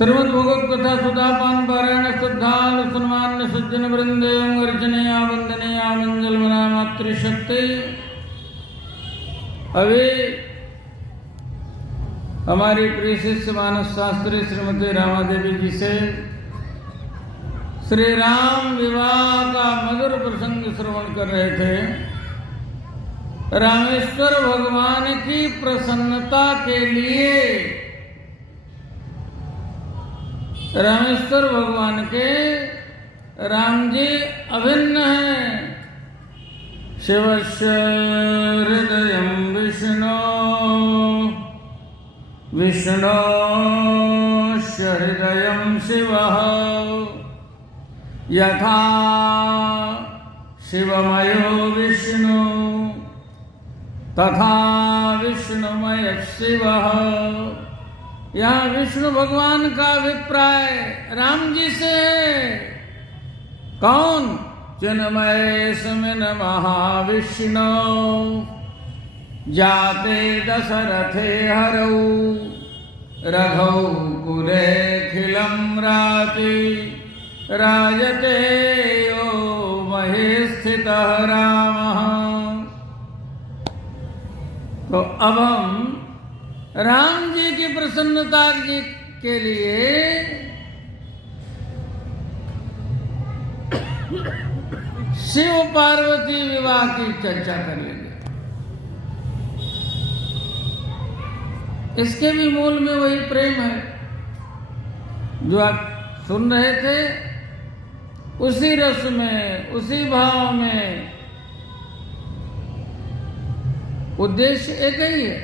श्रीमद्भगवत कथा सुधापान पारायण श्रद्धालु सन्मान्य सज्जन वृंदे अर्चनीया वंदनीया मंगल मना मातृशक्ति। अभी हमारी प्रिय शिष्य मानस शास्त्री श्रीमती रामा देवी जी से श्री राम विवाह का मधुर प्रसंग श्रवण कर रहे थे। रामेश्वर भगवान की प्रसन्नता के लिए रामेश्वर भगवान के राम जी अभिन्न हैं। शिवस्य हृदयं विष्णो विष्णोस्य हृदयं शिवः यथा शिवमयो विष्णु तथा विष्णुमय शिवः। यहाँ विष्णु भगवान का अभिप्राय राम जी से है। कौन? चिन्मय समिन महाविष्णु जाते दशरथे हरौ रघौ कुले खिलम राति राजते यो महे स्थितः रामः। तो अब हम राम जी की प्रसन्नता जी के लिए शिव पार्वती विवाह की चर्चा कर लेंगे। इसके भी मूल में वही प्रेम है जो आप सुन रहे थे। उसी रस में, उसी भाव में उद्देश्य एक ही है।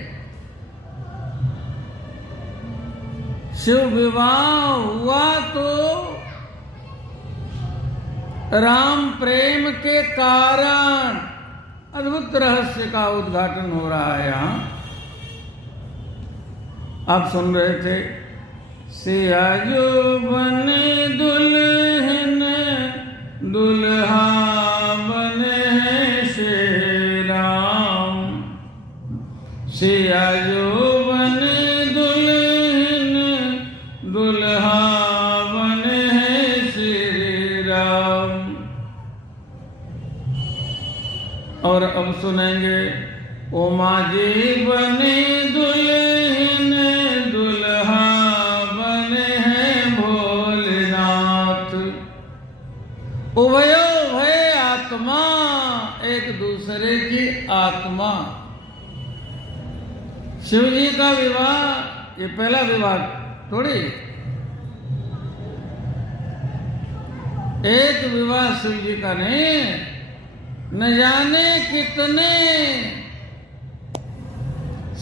शिव विवाह हुआ तो राम प्रेम के कारण अद्भुत रहस्य का उद्घाटन हो रहा है। यहाँ आप सुन रहे थे सिया जो बने दुल्हन दुल्हा बने हैं श्री राम। सिया जो बने दुल्हा बने हैं श्री राम। और अब सुनेंगे उमा जी बने दुल्हन दुल्हा बने हैं भोलेनाथ। उभयो भय आत्मा, एक दूसरे की आत्मा। शिव जी का विवाह ये पहला विवाह थोड़ी। एक विवाह शिव जी का नहीं, न जाने कितने।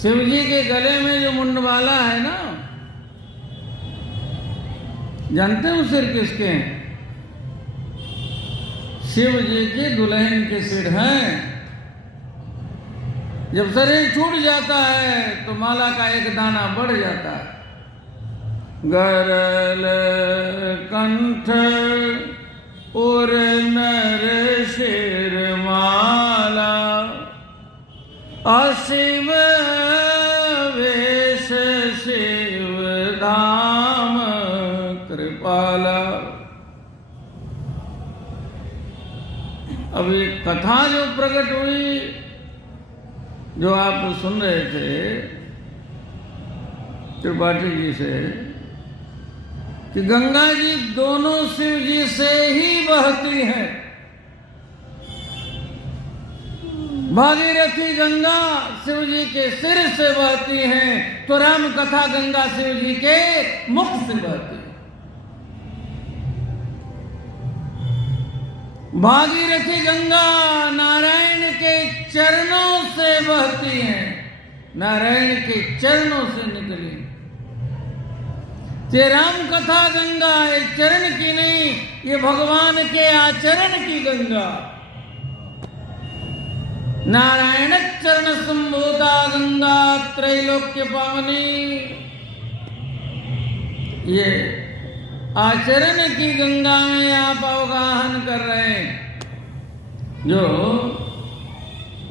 शिव जी के गले में जो मुंडमाला है ना, जानते हो सिर किसके हैं? शिव जी की दुल्हन के सिर हैं। जब शरीर छूट जाता है तो माला का एक दाना बढ़ जाता है। गरल कंठ और नर शिर माला अशिव वेश शिव धाम कृपाला। अभी कथा जो प्रकट हुई, जो आप सुन रहे थे त्रिपाठी जी से, कि गंगा जी दोनों शिव जी से ही बहती हैं। भागीरथी गंगा शिव जी के सिर से बहती हैं, तो राम कथा गंगा शिव जी के मुख से बहती है। भागीरथी गंगा नारायण के चरणों से बहती हैं, नारायण के चरणों से निकली। ये राम कथा गंगा एक चरण की नहीं, ये भगवान के आचरण की गंगा। नारायण चरण संबोधा गंगा त्रैलोक्य पावनी। ये आचरण की गंगा में आप अवगाहन कर रहे हैं। जो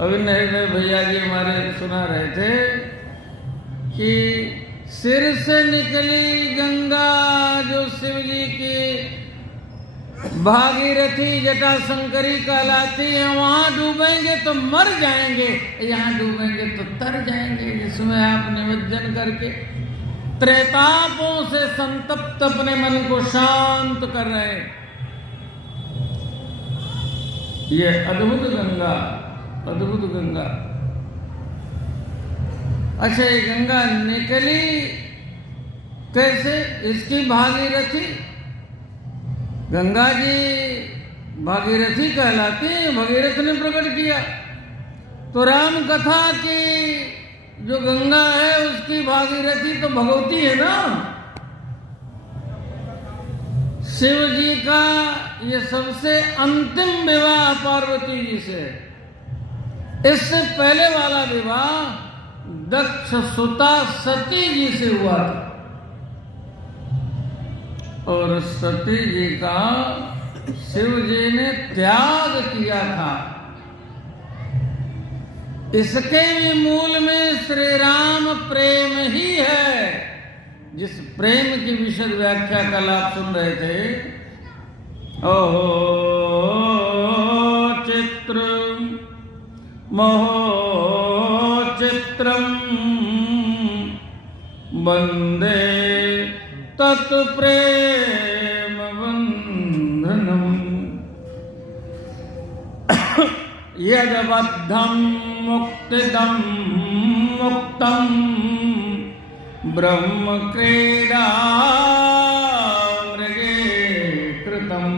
अभी नए भैया जी हमारे सुना रहे थे कि सिर से निकली गंगा जो शिव जी की भागीरथी जटाशंकरी कहलाती है, वहां डूबेंगे तो मर जाएंगे, यहाँ डूबेंगे तो तर जाएंगे, जिसमें आप निमज्जन करके त्रेतापों से संतप्त अपने मन को शांत कर रहे हैं। ये अद्भुत गंगा, अद्भुत गंगा। अच्छा, ये गंगा निकली कैसे? इसकी भागीरथी, गंगा जी भागीरथी कहलाती है, भगीरथ ने प्रकट किया। तो राम कथा की जो गंगा है उसकी भागीरथी तो भगवती है ना। शिव जी का ये सबसे अंतिम विवाह पार्वती जी से, इससे पहले वाला विवाह दक्ष सुता सती जी से हुआ था, और सती जी का शिव जी ने त्याग किया था। इसके भी मूल में श्री राम प्रेम ही है, जिस प्रेम की विशद व्याख्या कल आप सुन रहे थे। ओहो चित्र महो चित्रम वंदे तत्प्रेम बंधनम यद्बद्धं मुक्तिदं मुक्तं ब्रह्म क्रीडा मृगे कृतम।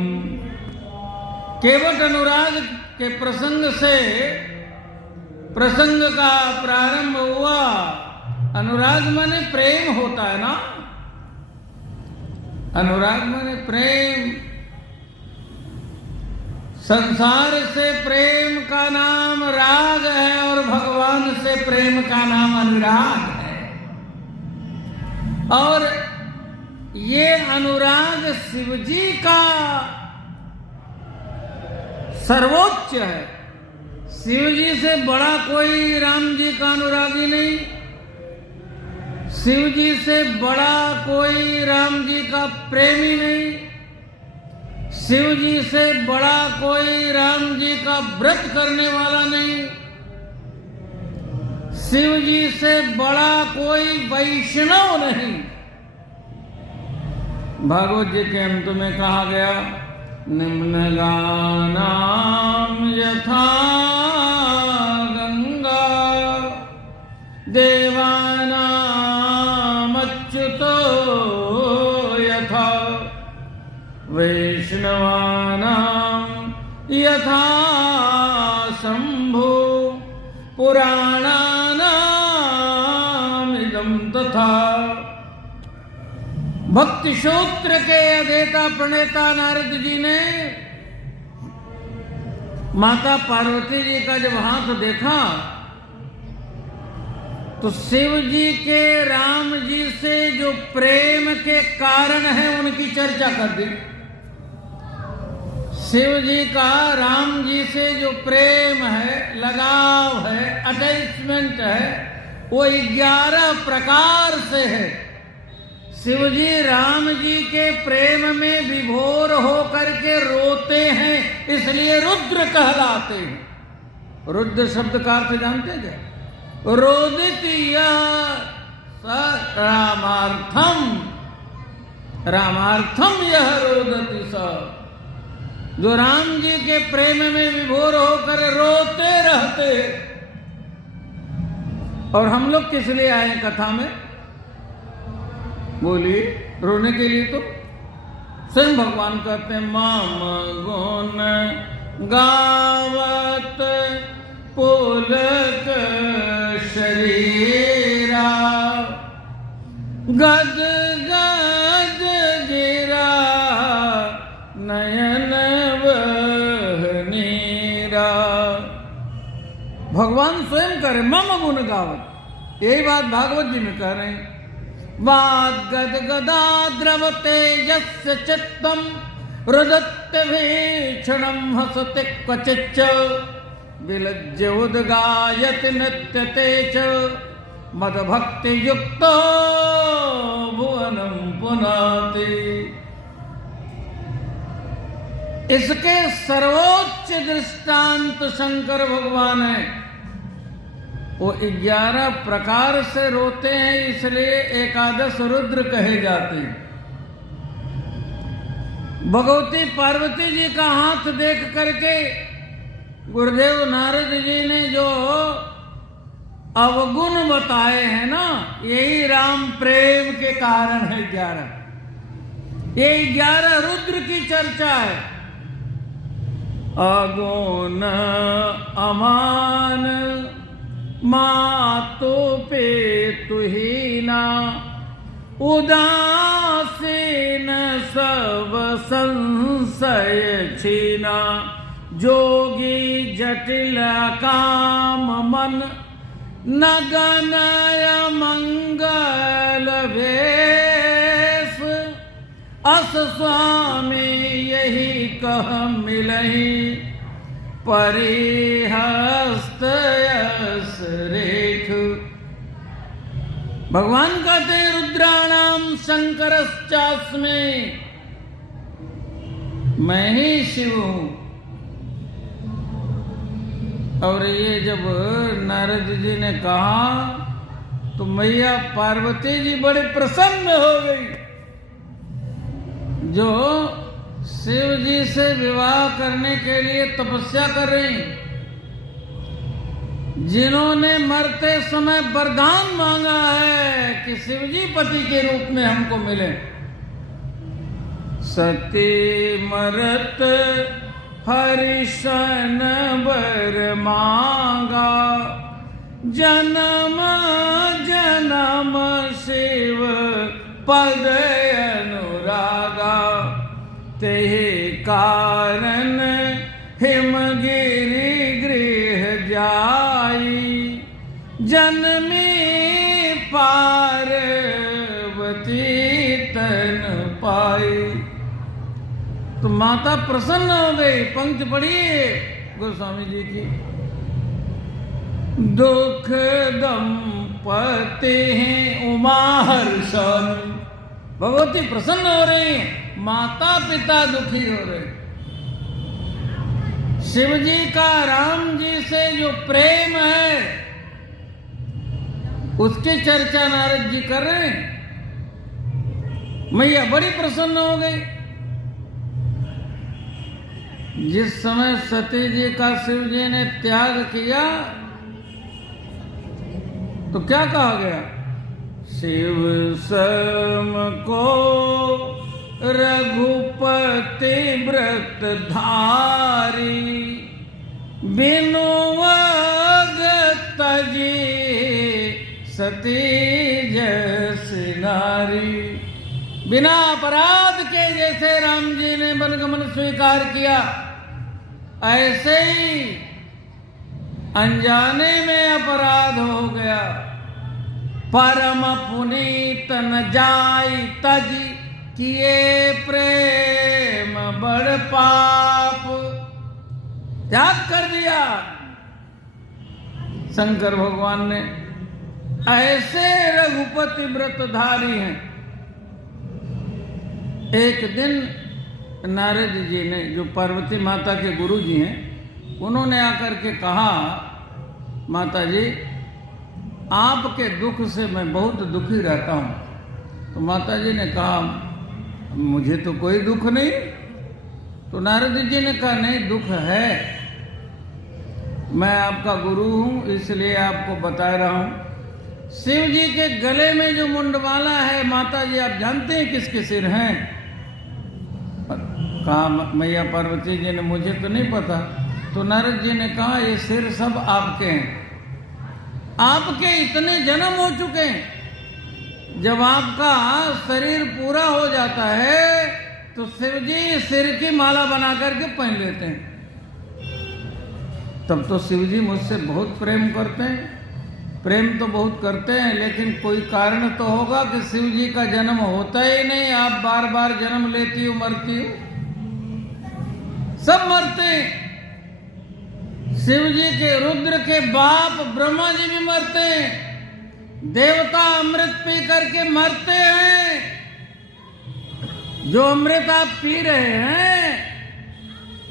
केवट अनुराग के प्रसंग से प्रसंग का प्रारंभ हुआ। अनुराग माने प्रेम होता है ना, अनुराग माने प्रेम। संसार से प्रेम का नाम राग है और भगवान से प्रेम का नाम अनुराग है। और ये अनुराग शिव जी का सर्वोच्च है। शिव जी से बड़ा कोई राम जी का अनुरागी नहीं, शिव जी से बड़ा कोई राम जी का प्रेमी नहीं, शिव जी से बड़ा कोई राम जी का व्रत करने वाला नहीं, शिव जी से बड़ा कोई वैष्णव नहीं। भागवत जी के अंत में कहा गया, निम्न गानाम यथा गंगा देवानाम अच्युतो यथा वैष्णवानां यथा शंभु पुराणानां इदं तथा। भक्ति सूत्र के अधेता प्रणेता नारद जी ने माता पार्वती जी का जब हाथ देखा तो शिव जी के राम जी से जो प्रेम के कारण है उनकी चर्चा कर दी। शिव जी का राम जी से जो प्रेम है, लगाव है, अटैचमेंट है, वो 11 प्रकार से है। शिव जी राम जी के प्रेम में विभोर होकर के रोते हैं, इसलिए रुद्र कहलाते हैं। रुद्र शब्द का अर्थ जानते क्या? रोदित रामार्थम, रामार्थम यह रोदति स। जो राम जी के प्रेम में विभोर होकर रोते रहते। और हम लोग किस लिए आए कथा में? बोलिए, रोने के लिए। तो स्वयं भगवान कहते हैं, माम गुण गावत पुलक शरीरा गद गद गिरा नयन वहनीरा। भगवान स्वयं कह रहे मम गुण गावत। यही बात भागवत जी में कह रहे हैं। वाद गद गदा द्रवते यस्य चित्तम रुदत्ते भीषणम हसते क्वचिच्च विलज्य उद्गायत नृत्यते च मद भक्ति युक्तो भुवनम पुनाति। इसके सर्वोच्च दृष्टांत शंकर भगवान है। वो 11 प्रकार से रोते हैं, इसलिए एकादश रुद्र कहे जाते हैं। भगवती पार्वती जी का हाथ देख करके गुरुदेव नारद जी ने जो अवगुण बताए हैं ना, यही राम प्रेम के कारण है 11। ये 11 रुद्र की चर्चा है। अगुण अमान मातो पे तुहीना उदासीन सब संशय छीना। जोगी जटिल काम मन नगनय मंगल भेष। अस स्वामी यही कह मिलहि परिहस्त यस रेख। भगवान कहते हैं रुद्राणाम शंकरश्चास्मि, मैं ही शिव हूं। और ये जब नारद जी ने कहा तो मैया पार्वती जी बड़े प्रसन्न हो गई, जो शिव जी से विवाह करने के लिए तपस्या कर रही, जिन्होंने मरते समय वरदान मांगा है कि शिवजी पति के रूप में हमको मिले। सती मरत हरिशन वर मांगा, जन्म जन्म शिव पद अनुरागा। तेहि कारण हिमगिरि गृह जाई, जन्मी पार्वती तन पाई। तो माता प्रसन्न हो गई। पंक्ति पढ़िए गोस्वामी जी की। दुख दंपति हैं उमा हर्षानी। भगवती प्रसन्न हो रही हैं, माता पिता दुखी हो रहे। शिव जी का राम जी से जो प्रेम है उसकी चर्चा नारद जी कर रहे हैं। मैया बड़ी प्रसन्न हो गई। जिस समय सती जी का शिव जी ने त्याग किया तो क्या कहा गया? शिव सम को रघुपति व्रत धारी, बिनु वग तजी सती जस नारी। बिना अपराध के जैसे राम जी ने वनगमन स्वीकार किया, ऐसे ही अनजाने में अपराध हो गया। परम पुनीत न जाई तजी, किए प्रेम बड़ पाप। त्याग कर दिया शंकर भगवान ने। ऐसे रघुपति व्रतधारी हैं। एक दिन नारद जी ने, जो पार्वती माता के गुरु जी हैं, उन्होंने आकर के कहा, माता जी आपके दुख से मैं बहुत दुखी रहता हूँ। तो माता जी ने कहा मुझे तो कोई दुख नहीं। तो नारद जी ने कहा नहीं, दुख है। मैं आपका गुरु हूँ इसलिए आपको बता रहा हूँ। शिव जी के गले में जो मुंडमाला है माता जी आप जानते हैं किसके सिर हैं? कहा मैया पार्वती जी ने मुझे तो नहीं पता। तो नारद जी ने कहा ये सिर सब आपके हैं। आपके इतने जन्म हो चुके हैं, जब आपका शरीर पूरा हो जाता है तो शिव जी सिर की माला बना करके पहन लेते हैं। तब तो शिव जी मुझसे बहुत प्रेम करते हैं। प्रेम तो बहुत करते हैं, लेकिन कोई कारण तो होगा कि शिव जी का जन्म होता ही नहीं। आप बार बार जन्म लेती हो, मरती हो, सब मरते हैं। शिव जी के रुद्र के बाप ब्रह्मा जी भी मरते हैं। देवता अमृत पी करके मरते हैं। जो अमृत आप पी रहे हैं,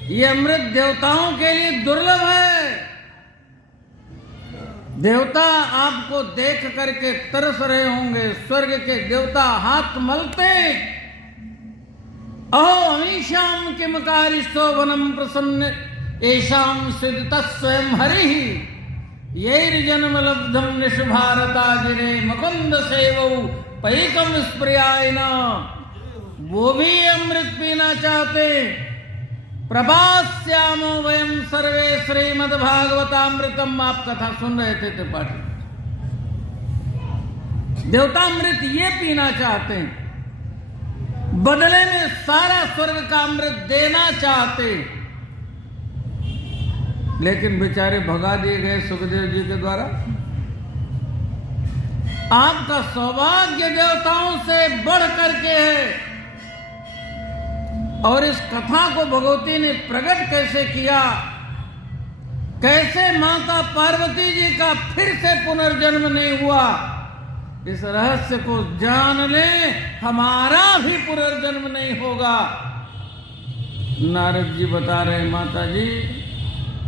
ये अमृत देवताओं के लिए दुर्लभ है। देवता आपको देख करके तरस रहे होंगे। स्वर्ग के देवता हाथ मलते, अहो अमीशाम किम कारिष्टो वनम प्रसन्न एशाम सिद्धता स्वयं हरि यैर्जन्म लब्धम निष्भारताजिने मुकुंद सेवौ पैकम स्प्रियायना। वो भी अमृत पीना चाहते। प्रभास्यामो वयम सर्वे श्रीमद्भागवतामृतम। आप कथा सुन रहे थे त्रिपाठी। देवता अमृत ये पीना चाहते हैं, बदले में सारा स्वर्ग का अमृत देना चाहते, लेकिन बेचारे भगा दिए गए सुखदेव जी के द्वारा। आपका सौभाग्य देवताओं से बढ़ करके है। और इस कथा को भगवती ने प्रकट कैसे किया, कैसे माता पार्वती जी का फिर से पुनर्जन्म नहीं हुआ, इस रहस्य को जान ले, हमारा भी पुनर्जन्म नहीं होगा। नारद जी बता रहे, माता जी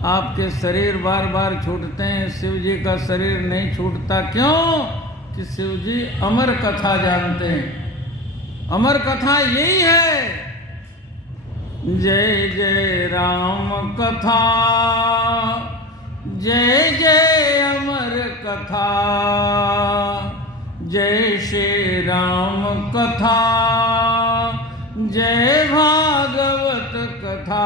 आपके शरीर बार बार छूटते हैं, शिव जी का शरीर नहीं छूटता। क्यों? कि शिव जी अमर कथा जानते हैं। अमर कथा यही है, जय जय राम कथा, जय जय अमर कथा, जय श्री राम कथा, जय भागवत कथा।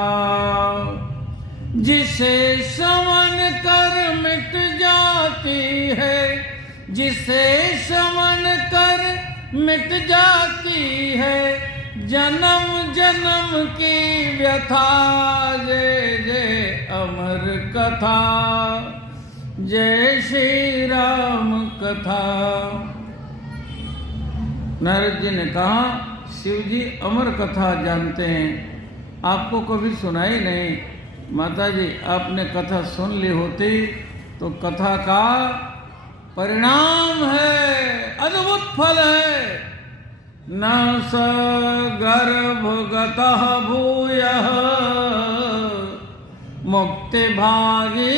जिसे श्रवण कर मिट जाती है, जिसे श्रवण कर मिट जाती है जन्म जन्म की व्यथा। जय जय अमर कथा, जय श्री राम कथा। नारद जी ने कहा, शिव जी अमर कथा जानते हैं, आपको कभी सुनाई नहीं। माता जी आपने कथा सुन ली होती तो कथा का परिणाम है, अद्भुत फल है। न स गर्भगतः भूयः मुक्ति भागी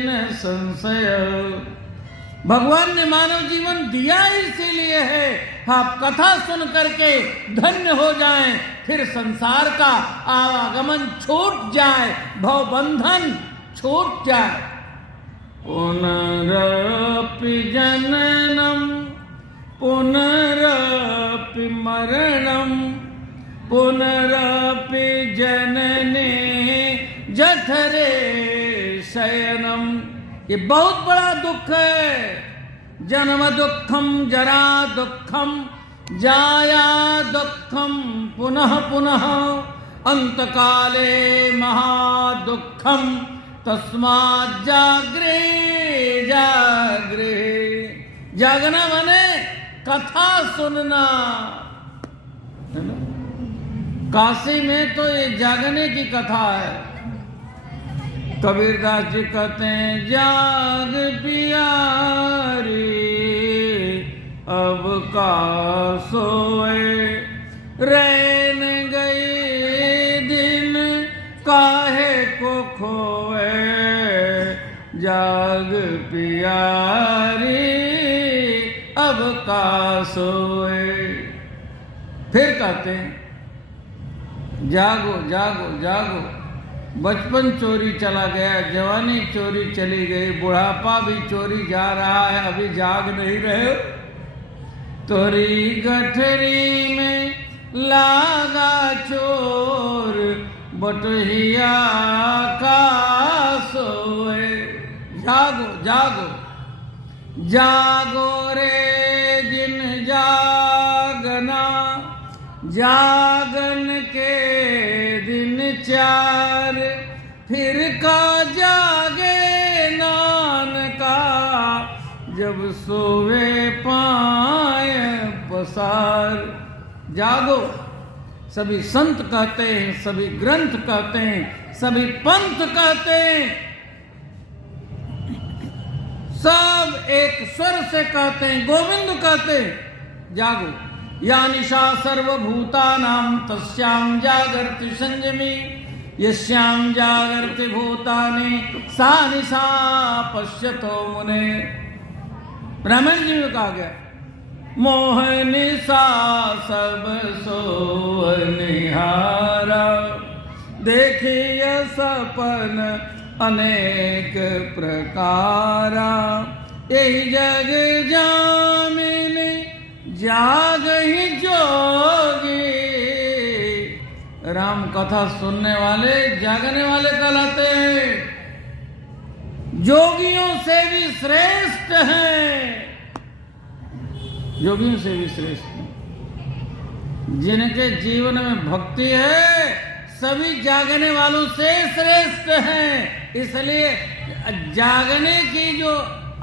न संशय। भगवान ने मानव जीवन दिया इसीलिए है, आप कथा सुन करके धन्य हो जाएं, फिर संसार का आवागमन छूट जाए, भव बंधन छूट जाए। पुनरपि जननम पुनरपि मरणम पुनरपि जनने जठरे शयनम। ये बहुत बड़ा दुख है। जन्म दुखम जरा दुखम जाया दुखम पुनः पुनः अंत काले महादुखम तस्मात् जाग्रे जाग्रे। जागना माने कथा सुनना। काशी में तो ये जागने की कथा है। कबीरदास जी कहते हैं, जाग पियारी अब का सोए, रैन गए दिन काहे को खोए। जाग पियारी अब का सोए। फिर कहते हैं, जागो जागो जागो। बचपन चोरी चला गया, जवानी चोरी चली गई, बुढ़ापा भी चोरी जा रहा है, अभी जाग नहीं रहे। तोरी गठरी में लागा चोर, बटहिया का सोए। जागो जागो जागो रे जिन जागना, जागन के दिन चार, फिर का जागे नानका, जब सोवे पाए पसार। जागो, सभी संत कहते हैं, सभी ग्रंथ कहते हैं, सभी पंथ कहते हैं। सब एक स्वर से कहते हैं, गोविंद कहते हैं, जागो। या निशा सर्वभूतानां तस्यां जागर्ति संयमी, यस्यां जागर्ति भूतानि सा निशा पश्यतो मुने। ब्राह्मण जी में कहा गया, मोह निशा सब सोह निहारा, देखिए सपन अनेक प्रकारा, यही जग जामिनी जाग ही जोगी। राम कथा सुनने वाले जागने वाले कहलाते हैं, जोगियों से भी श्रेष्ठ हैं, जोगियों से भी श्रेष्ठ हैं। जिनके जीवन में भक्ति है सभी जागने वालों से श्रेष्ठ हैं। इसलिए जागने की जो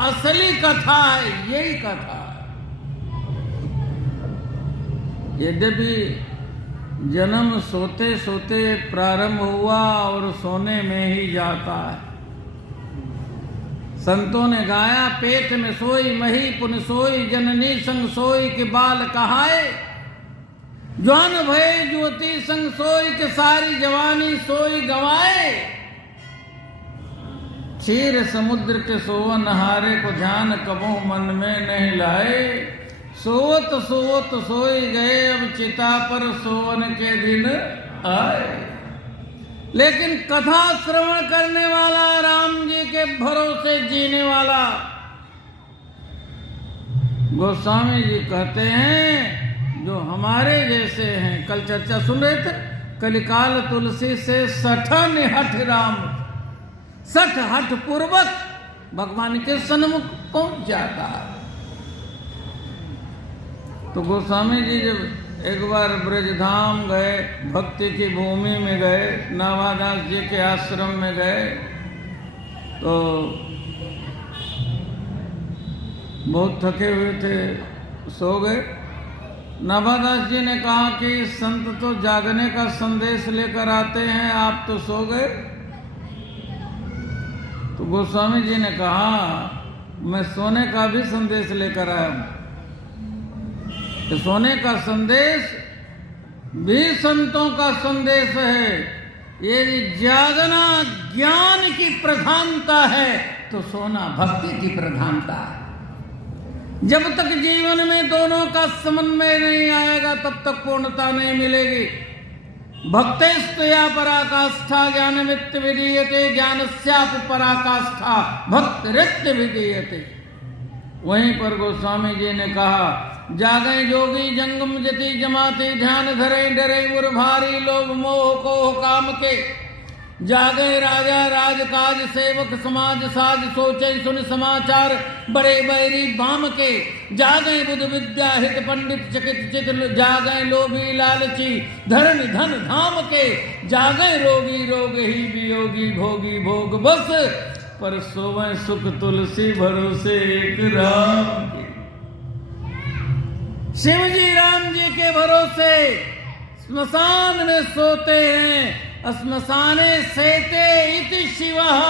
असली कथा है यही कथा है। यद्यपि जन्म सोते सोते प्रारंभ हुआ और सोने में ही जाता है। संतों ने गाया, पेट में सोई मही पुन सोई, जननी संग सोई के बाल कहाए, ज्वान भय ज्योति संग सोई के सारी जवानी सोई गवाए। क्षीर समुद्र के सोवन हारे को ध्यान कबो मन में नहीं लाए, सोवत सोवत सोई गए अब चिता पर सोवन के दिन आए। लेकिन कथा श्रवण करने वाला, राम जी के भरोसे जीने वाला, गोस्वामी जी कहते हैं जो हमारे जैसे हैं। कल चर्चा सुन रहे थे, कलिकाल तुलसी से सठ निहठ राम, सठ हठ पूर्वक भगवान के सन्मुख पहुंच जाता है। तो गोस्वामी जी जब एक बार ब्रजधाम गए, भक्ति की भूमि में गए, नाभादास जी के आश्रम में गए, तो बहुत थके हुए थे, सो गए। नाभादास जी ने कहा कि संत तो जागने का संदेश लेकर आते हैं, आप तो सो गए। तो गोस्वामी जी ने कहा मैं सोने का भी संदेश लेकर आया हूं। तो सोने का संदेश भी संतों का संदेश है। ये जागना ज्ञान की प्रधानता है तो सोना भक्ति की प्रधानता है। जब तक जीवन में दोनों का समन्वय नहीं आएगा तब तक पूर्णता नहीं मिलेगी। भक्तेस्तया पराकाष्ठा ज्ञानमित्त विधीयते, ज्ञानस्यापि पराकाष्ठा भक्तिरित्त विधीयते। वहीं पर गोस्वामी जी ने कहा, जागे जोगी जंगम जति जमाते, ध्यान धरे डरे उर भारी, लोभ मोह को काम के, जागे राजा राजकाज सेवक समाज साज, सोचे सुन समाचार बड़े बैरी बाम के, जागे बुध विद्या हित पंडित चकित चित, जागे लोभी लालची धर्म धन धाम के, जागे रोगी रोग ही वियोगी भोगी भोग बस, पर सोवे सुख तुलसी भरोसे एक राम के। शिव जी राम जी के भरोसे स्मशान में सोते हैं। स्मशाने सेते इति शिवः।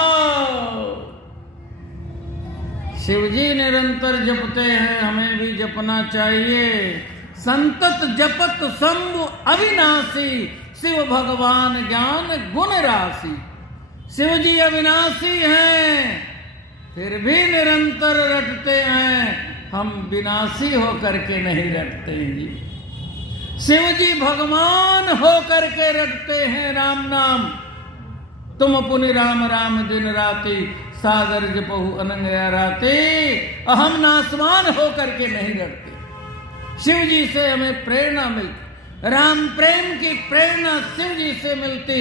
शिव जी निरंतर जपते हैं, हमें भी जपना चाहिए। संतत जपत शंभु अविनाशी, शिव भगवान ज्ञान गुण राशि। शिव जी अविनाशी हैं फिर भी निरंतर रटते हैं, हम विनाशी होकर के नहीं रटते हैं जी। शिव जी भगवान होकर के रटते हैं राम नाम। तुम पुनि राम राम दिन राति, सागर जपहु अनंग राते। अहम नासवान होकर के नहीं रटते। शिव जी से हमें प्रेरणा मिलती, राम प्रेम की प्रेरणा शिव जी से मिलती।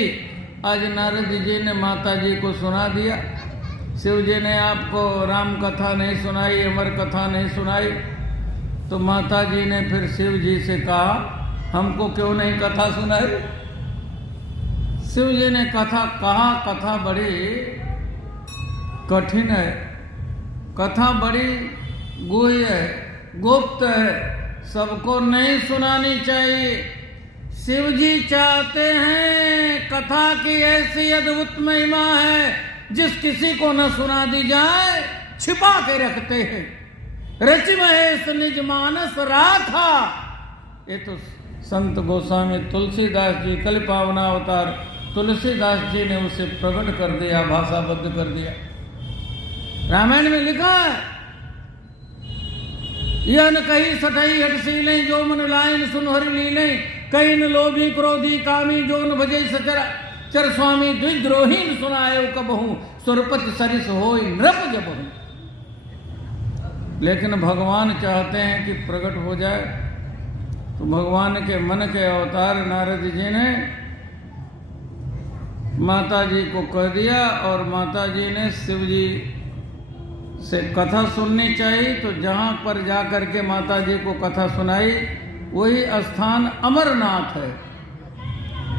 आज नारद जी ने माता जी को सुना दिया, शिव जी ने आपको राम कथा नहीं सुनाई, अमर कथा नहीं सुनाई। तो माता जी ने फिर शिव जी से कहा, हमको क्यों नहीं कथा सुनाई? शिव जी ने कथा कहा, कथा बड़ी कठिन है, कथा बड़ी गुह्य है, गुप्त है, सबको नहीं सुनानी चाहिए। शिव जी चाहते हैं, कथा की ऐसी अद्भुत महिमा है जिस किसी को न सुना दी जाए छिपा के रखते हैं। रचि महेश निज मानस राखा। ये तो संत गोस्वामी तुलसीदास जी, कल पावना अवतार तुलसीदास जी ने उसे प्रकट कर दिया, भाषाबद्ध कर दिया। रामायण में लिखा है, यह न कही सठई हटसीलें, जो मन लाइन सुन हरि लीलें, कई न लोभी क्रोधी कामी, जो न भजे सचरा चर स्वामी, द्विद्रोही न सुनाए कबहू, सुरपति सरिस होय नृप जबहू। लेकिन भगवान चाहते हैं कि प्रकट हो जाए, तो भगवान के मन के अवतार नारद जी ने माता जी को कह दिया, और माता जी ने शिव जी से कथा सुननी चाहिए। तो जहाँ पर जा करके माता जी को कथा सुनाई, वही स्थान अमरनाथ है।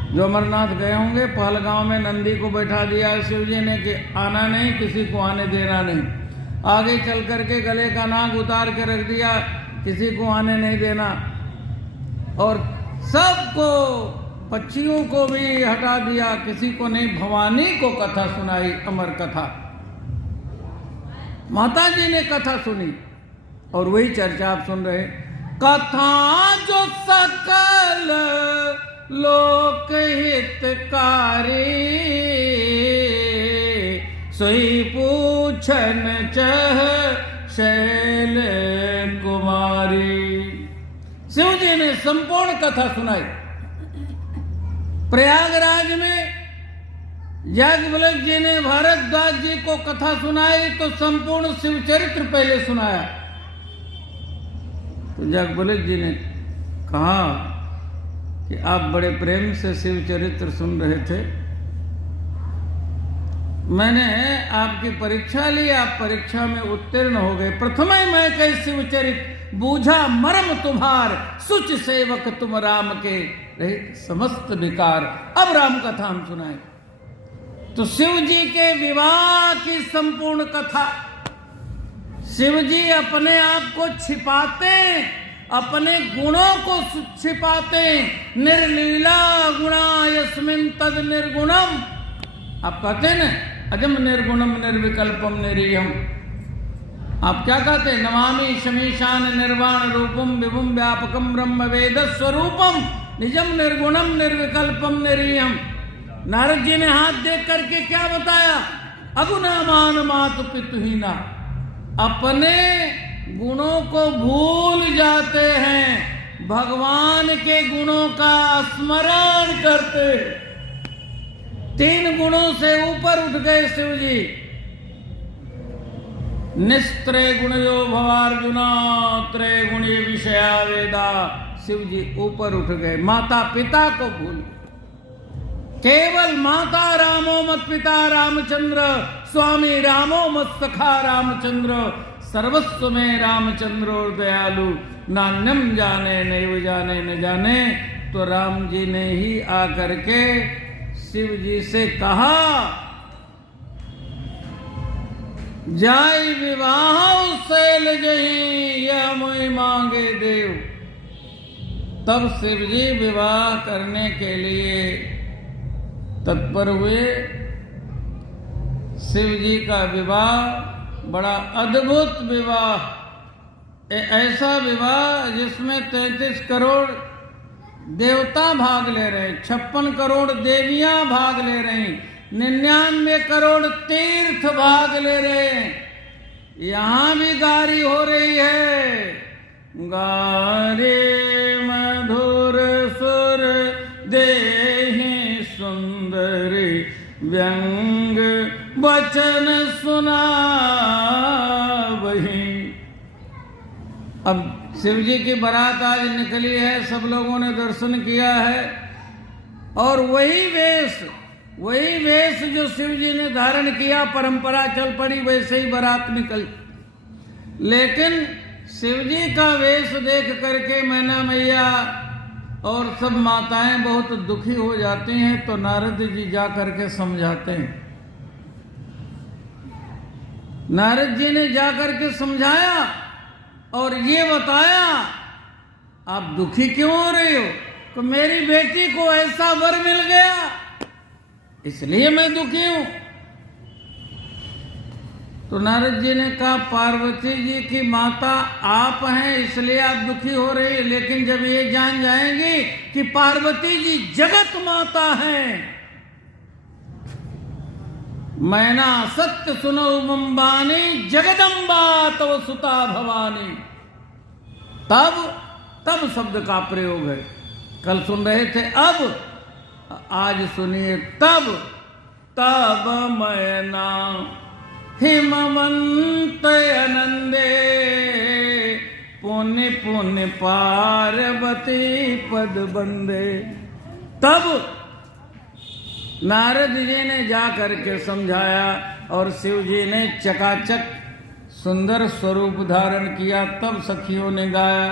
जो अमरनाथ गए होंगे, पहलगांव में नंदी को बैठा दिया शिव जी ने कि आना नहीं, किसी को आने देना नहीं। आगे चल करके गले का नाग उतार के रख दिया, किसी को आने नहीं देना। और सबको, पक्षियों को भी हटा दिया, किसी को नहीं। भवानी को कथा सुनाई, अमर कथा। माता जी ने कथा सुनी, और वही चर्चा आप सुन रहे। कथा जो सकल लोक हितकारी, सोई पूछन चह शैल कुमारी। शिव जी ने संपूर्ण कथा सुनाई। प्रयागराज में याज्ञवल्क्य जी ने भारद्वाज जी को कथा सुनाई, तो संपूर्ण शिव चरित्र पहले सुनाया। तो याज्ञवल्क्य जी ने कहा कि आप बड़े प्रेम से शिव चरित्र सुन रहे थे, मैंने आपकी परीक्षा ली, आप परीक्षा में उत्तीर्ण हो गए। प्रथम ही मैं कह शिव चरित्र, बूझा मर्म तुम्हार, सुच सेवक तुम राम के, रहे समस्त विकार। अब राम कथा हम सुनाए। तो शिव जी के विवाह की संपूर्ण कथा। शिव जी अपने आप को छिपाते, अपने गुणों को छिपाते। निर्लीला गुणा यस्मिन् तद निर्गुणम। आप कहते हैं ना, अजम निर्गुणम निर्विकल्पम निरीयम। आप क्या कहते हैं? नमामि शमीशान निर्वाण रूपम विभुम व्यापकम ब्रह्म वेद स्वरूपम निजम निर्गुणम निर्विकल्पम निरीयम। नारद जी ने हाथ देख करके क्या बताया? अगुना मान मातु पितुहीना। अपने गुणों को भूल जाते हैं, भगवान के गुणों का स्मरण करते। 3 गुणों से ऊपर उठ गए शिव जी। निस्त्रय गुणयो भवार्जुना, त्रय गुणीय विषया वेदा। शिव जी ऊपर उठ गए, माता पिता को भूल। केवल माता रामो मत पिता रामचंद्र, स्वामी रामो मत सखा रामचंद्र, सर्वस्व में रामचंद्र दयालु, नान्यम जाने नैव जाने न जाने। तो राम जी ने ही आकर के शिव जी से कहा, जाय विवाह शैल जही, यह मोहि मांगे देव। तब शिव जी विवाह करने के लिए तत्पर हुए। शिव जी का विवाह बड़ा अद्भुत विवाह, ऐसा विवाह जिसमें 33 करोड़ देवता भाग ले रहे, 56 करोड़ देवियां भाग ले रही, 99 करोड़ तीर्थ भाग ले रहे। यहां भी गारी हो रही है, गारे मधुर सुर देहि सुंदरी, व्यंग वचन सुना वही। अब शिव जी की बारात आज निकली है, सब लोगों ने दर्शन किया है, और वही वेश जो शिव जी ने धारण किया, परंपरा चल पड़ी, वैसे ही बारात निकल। लेकिन शिव जी का वेश देख करके मैना मैया और सब माताएं बहुत दुखी हो जाती हैं। तो नारद जी जा करके समझाते हैं। नारद जी ने जा करके समझाया और ये बताया, आप दुखी क्यों हो रही हो? तो मेरी बेटी को ऐसा वर मिल गया, इसलिए मैं दुखी हूं। तो नारद जी ने कहा पार्वती जी की माता आप हैं इसलिए आप दुखी हो रही है, लेकिन जब ये जान जाएंगे कि पार्वती जी जगत माता हैं, मैना सत्य सुनो मम्बानी जगदम्बा तव सुता भवानी, तब शब्द का प्रयोग है। कल सुन रहे थे अब, आज सुनिए तब मैना हिमवंत आनंदे पुण्य पुण्य पार्वती पद बंदे। तब नारद जी ने जा करके समझाया और शिव जी ने चकाचक सुंदर स्वरूप धारण किया। तब सखियों ने गाया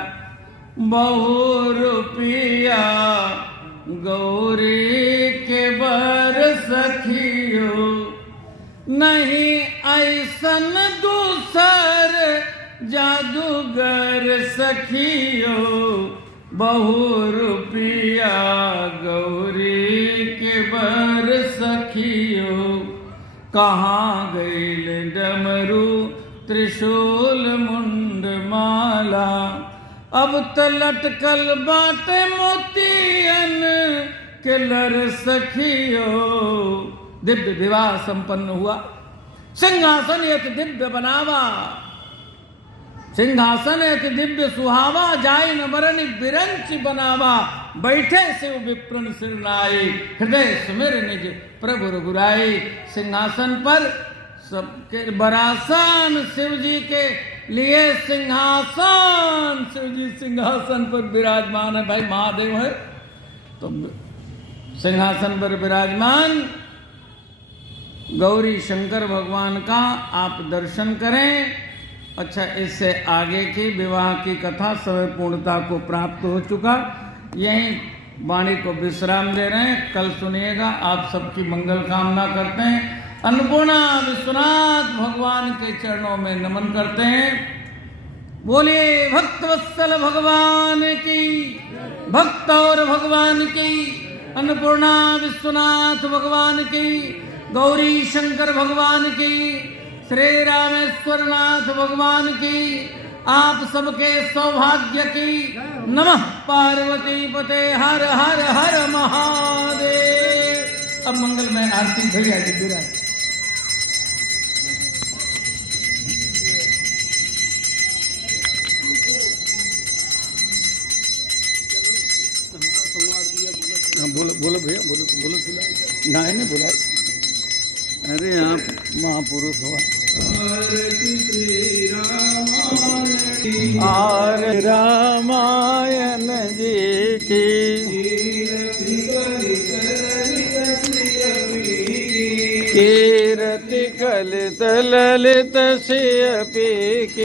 बहु रुपया गौरी के बर सखियो, नहीं ऐसन दूसर जादूगर सखियो, बहु रुपया गौरी के बर सखियो, कहाँ गईल डमरू त्रिशूल मुंड माला, अब त लटकल बाटे मोतियन के लर सखियो। दिव्य विवाह संपन्न हुआ, सिंहासन यत दिव्य बनावा, सिंहासन यत दिव्य सुहावा, जाय न बरन बिरंच बनावा, बैठे शिव विप्रन सिरनाई, हृदय सुमिर निज प्रभु रघुराई। सिंहासन पर सबके बरासन शिव जी के लिए सिंहासन, शिव जी सिंहासन पर विराजमान है। भाई महादेव है तो सिंहासन पर विराजमान गौरी शंकर भगवान का आप दर्शन करें। अच्छा, इससे आगे की विवाह की कथा समय पूर्णता को प्राप्त हो चुका, यहीं वाणी को विश्राम दे रहे हैं। कल सुनिएगा। आप सबकी मंगल कामना करते हैं। अन्नपूर्णा विश्वनाथ भगवान के चरणों में नमन करते हैं। बोलिए भक्तवत्सल भगवान की, भक्त और भगवान की, अन्नपूर्णा विश्वनाथ भगवान की, गौरी शंकर भगवान की, श्री रामेश्वर नाथ भगवान की, आप सबके सौभाग्य की। नमः पार्वती पते हर हर हर महादेव। अब मंगल में आरती भैया जी विराज। बोलो भैया, बोलो ना है ना बोला। अरे आप महापुरुष हो। आरती रामायण जी की, कीर्ति कलित ललित सिय पी की।